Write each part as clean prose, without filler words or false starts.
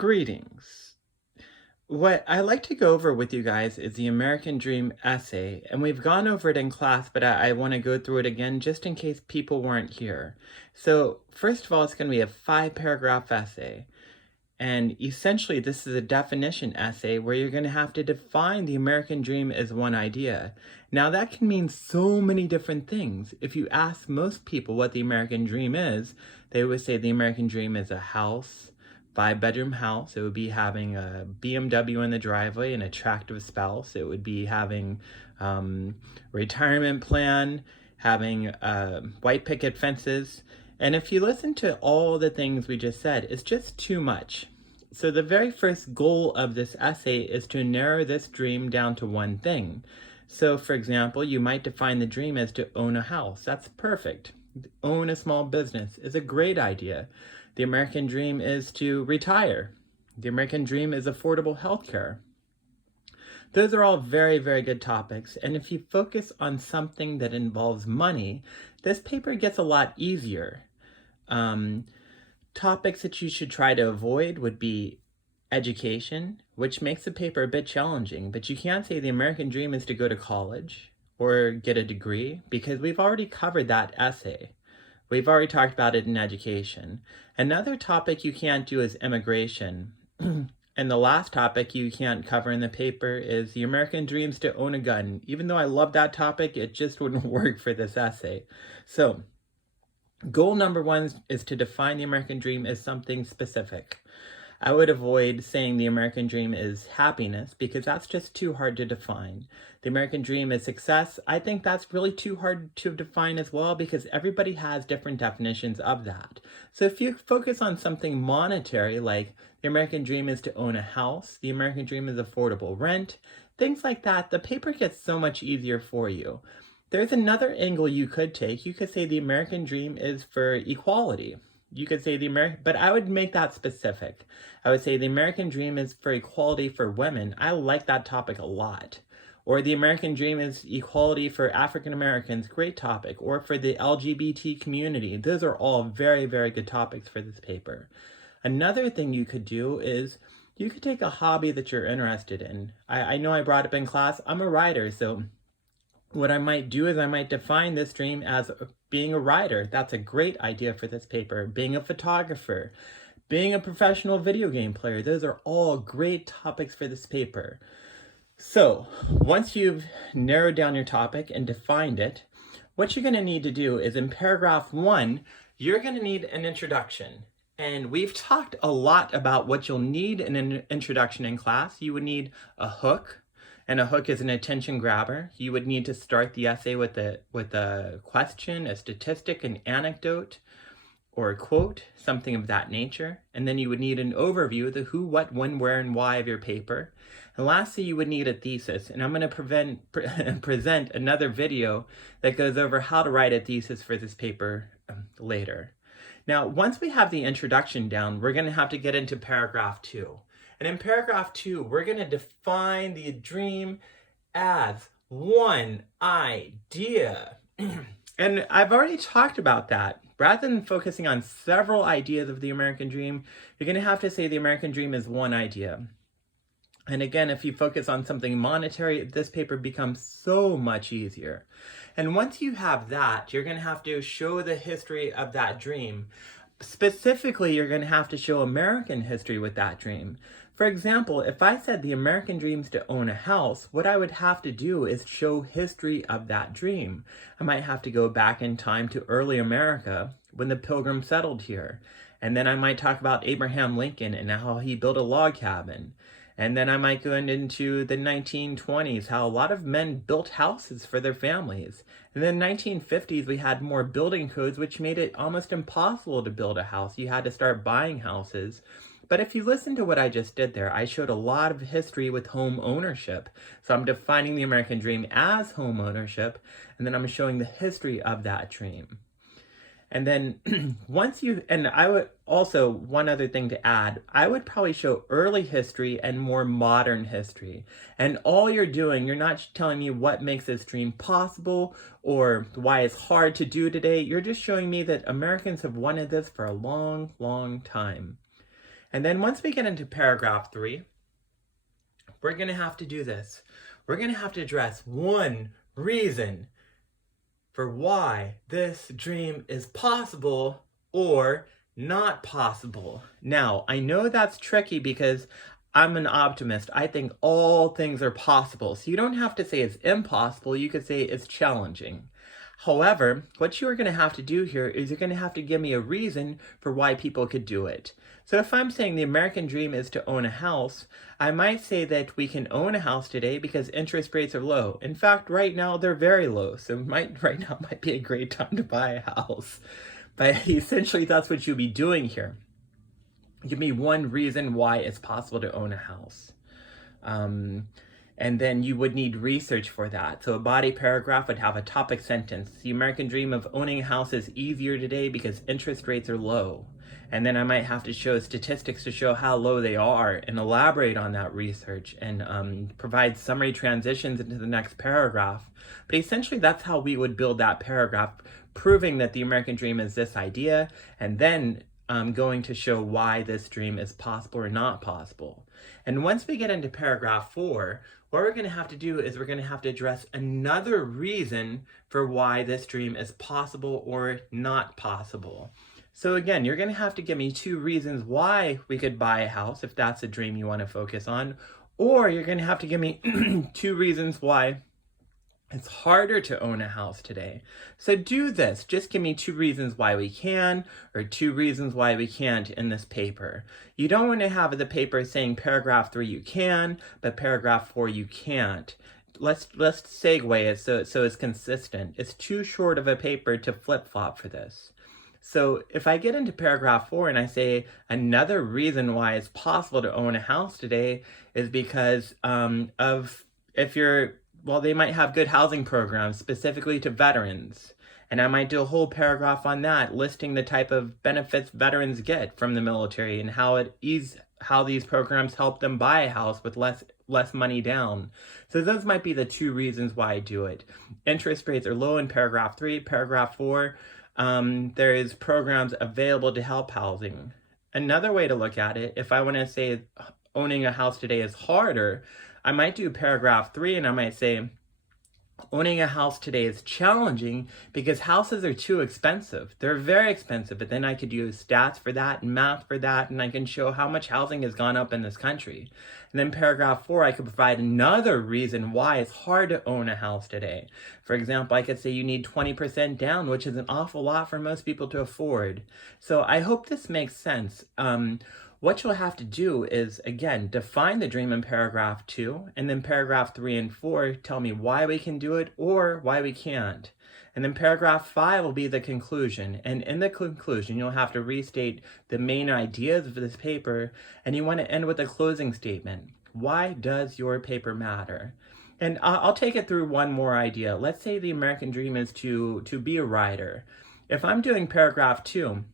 Greetings. What I like to go over with you guys is the American Dream essay, and we've gone over it in class, but I want to go through it again just in case people weren't here. So, first of all, it's going to be a 5-paragraph essay, and essentially, this is a definition essay where you're going to have to define the American Dream as one idea. Now, that can mean so many different things. If you ask most people what the American Dream is, they would say the American Dream is a house, 5-bedroom house. It would be having a BMW in the driveway, an attractive spouse. It would be having retirement plan, having white picket fences. And if you listen to all the things we just said, it's just too much. So the very first goal of this essay is to narrow this dream down to one thing. So for example, you might define the dream as to own a house. That's perfect. Own a small business is a great idea. The American dream is to retire. The American dream is affordable healthcare. Those are all very, very good topics. And if you focus on something that involves money, this paper gets a lot easier. Topics that you should try to avoid would be education, which makes the paper a bit challenging, but you can't say the American dream is to go to college or get a degree because we've already covered that essay. We've already talked about it in education. Another topic you can't do is immigration. And the last topic you can't cover in the paper is the American dreams to own a gun. Even though I love that topic, it just wouldn't work for this essay. So, goal number one is to define the American dream as something specific. I would avoid saying the American dream is happiness because that's just too hard to define. The American dream is success. I think that's really too hard to define as well because everybody has different definitions of that. So if you focus on something monetary, like the American dream is to own a house, the American dream is affordable rent, things like that, the paper gets so much easier for you. There's another angle you could take. You could say the American dream is for equality. You could say but I would make that specific. I would say the American dream is for equality for women. I like that topic a lot. Or the American dream is equality for African Americans. Great topic. Or for the LGBT community. Those are all very, very good topics for this paper. Another thing you could do is you could take a hobby that you're interested in. I know I brought up in class, I'm a writer, so what I might do is I might define this dream as being a writer. That's a great idea for this paper. Being a photographer, being a professional video game player. Those are all great topics for this paper. So once you've narrowed down your topic and defined it, what you're going to need to do is in paragraph 1, you're going to need an introduction. And we've talked a lot about what you'll need in an introduction in class. You would need a hook. And a hook is an attention grabber. You would need to start the essay with a question, a statistic, an anecdote, or a quote, something of that nature. And then you would need an overview of the who, what, when, where, and why of your paper. And lastly, you would need a thesis. And I'm going to present another video that goes over how to write a thesis for this paper later. Now, once we have the introduction down, we're going to have to get into paragraph 2. And in paragraph 2, we're going to define the dream as one idea. And I've already talked about that. Rather than focusing on several ideas of the American dream, you're going to have to say the American dream is one idea. And again, if you focus on something monetary, this paper becomes so much easier. And once you have that, you're going to have to show the history of that dream. Specifically, you're going to have to show American history with that dream. For example, if I said the American dream is to own a house, what I would have to do is show history of that dream. I might have to go back in time to early America when the Pilgrims settled here. And then I might talk about Abraham Lincoln and how he built a log cabin. And then I might go into the 1920s, how a lot of men built houses for their families. In the 1950s, we had more building codes, which made it almost impossible to build a house. You had to start buying houses. But if you listen to what I just did there, I showed a lot of history with home ownership. So I'm defining the American dream as home ownership, and then I'm showing the history of that dream. And then I would also, one other thing to add, I would probably show early history and more modern history. And all you're doing, you're not telling me what makes this dream possible or why it's hard to do today. You're just showing me that Americans have wanted this for a long, long time. And then once we get into paragraph 3, we're going to have to do this. We're going to have to address one reason for why this dream is possible or not possible. Now, I know that's tricky because I'm an optimist. I think all things are possible. So you don't have to say it's impossible. You could say it's challenging. However, what you're going to have to do here is you're going to have to give me a reason for why people could do it. So if I'm saying the American dream is to own a house, I might say that we can own a house today because interest rates are low. In fact, right now they're very low. So right now might be a great time to buy a house. But essentially that's what you'll be doing here. Give me one reason why it's possible to own a house. And then you would need research for that. So a body paragraph would have a topic sentence. The American dream of owning a house is easier today because interest rates are low. And then I might have to show statistics to show how low they are and elaborate on that research and provide summary transitions into the next paragraph. But essentially that's how we would build that paragraph, proving that the American dream is this idea, and then going to show why this dream is possible or not possible. And once we get into paragraph 4, what we're going to have to do is we're going to have to address another reason for why this dream is possible or not possible. So again, you're going to have to give me 2 reasons why we could buy a house if that's a dream you want to focus on, or you're going to have to give me 2 reasons why it's harder to own a house today. So do this. Just give me 2 reasons why we can, or 2 reasons why we can't in this paper. You don't want to have the paper saying paragraph 3 you can, but paragraph 4 you can't. Let's segue it so it's consistent. It's too short of a paper to flip-flop for this. So if I get into paragraph 4 and I say another reason why it's possible to own a house today is because they might have good housing programs specifically to veterans. And I might do a whole paragraph on that, listing the type of benefits veterans get from the military and how these programs help them buy a house with less money down. So those might be the 2 reasons why I do it. Interest rates are low in paragraph 3. Paragraph 4, there is programs available to help housing. Another way to look at it, if I want to say owning a house today is harder, I might do paragraph 3 and I might say, owning a house today is challenging because houses are too expensive. They're very expensive, but then I could use stats for that and math for that, and I can show how much housing has gone up in this country. And then paragraph 4, I could provide another reason why it's hard to own a house today. For example, I could say you need 20% down, which is an awful lot for most people to afford. So I hope this makes sense. What you'll have to do is, again, define the dream in paragraph 2, and then paragraph 3 and 4 tell me why we can do it or why we can't. And then paragraph 5 will be the conclusion. And in the conclusion, you'll have to restate the main ideas of this paper, and you want to end with a closing statement. Why does your paper matter? And I'll take it through one more idea. Let's say the American dream is to be a writer. If I'm doing paragraph 2,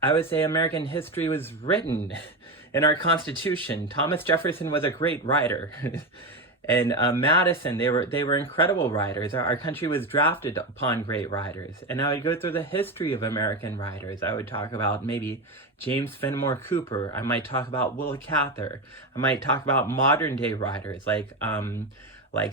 I would say American history was written in our Constitution. Thomas Jefferson was a great writer. And Madison, they were incredible writers. Our country was drafted upon great writers. And I would go through the history of American writers. I would talk about maybe James Fenimore Cooper. I might talk about Willa Cather. I might talk about modern day writers like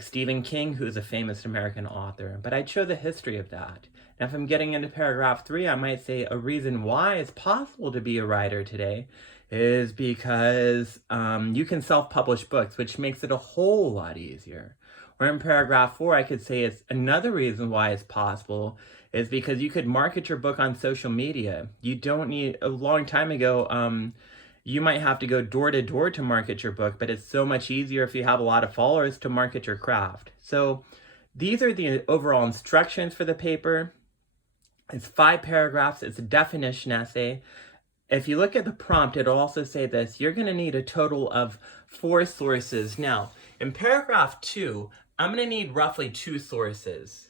Stephen King, who's a famous American author. But I'd show the history of that. Now, if I'm getting into paragraph 3, I might say a reason why it's possible to be a writer today is because you can self-publish books, which makes it a whole lot easier. Or in paragraph 4, I could say it's another reason why it's possible is because you could market your book on social media. You don't need, a long time ago, you might have to go door to door to market your book, but it's so much easier if you have a lot of followers to market your craft. So these are the overall instructions for the paper. It's 5 paragraphs. It's a definition essay. If you look at the prompt, it'll also say this. You're going to need a total of 4 sources. Now, in paragraph 2, I'm going to need roughly 2 sources.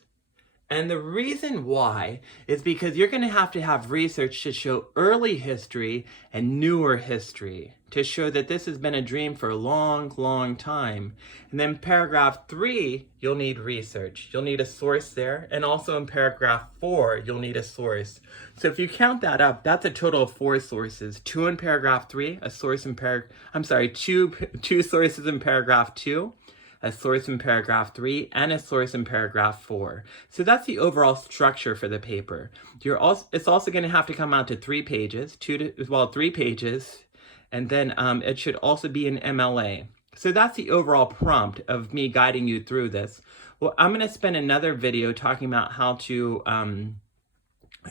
And the reason why is because you're going to have research to show early history and newer history to show that this has been a dream for a long, long time. And then paragraph 3, you'll need research. You'll need a source there. And also in paragraph 4, you'll need a source. So if you count that up, that's a total of 4 sources. 2 in paragraph 3, a source in two sources in paragraph 2, a source in paragraph 3, and a source in paragraph 4. So that's the overall structure for the paper. It's also going to have to come out to 3 pages, 3 pages, and then it should also be an MLA. So that's the overall prompt of me guiding you through this. Well, I'm going to spend another video talking about how to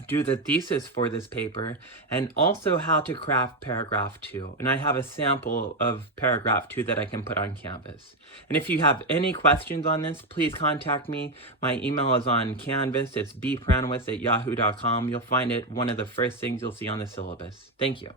do the thesis for this paper, and also how to craft paragraph 2. And I have a sample of paragraph 2 that I can put on Canvas. And if you have any questions on this, please contact me. My email is on Canvas. It's bpranowitz@yahoo.com. You'll find it one of the first things you'll see on the syllabus. Thank you.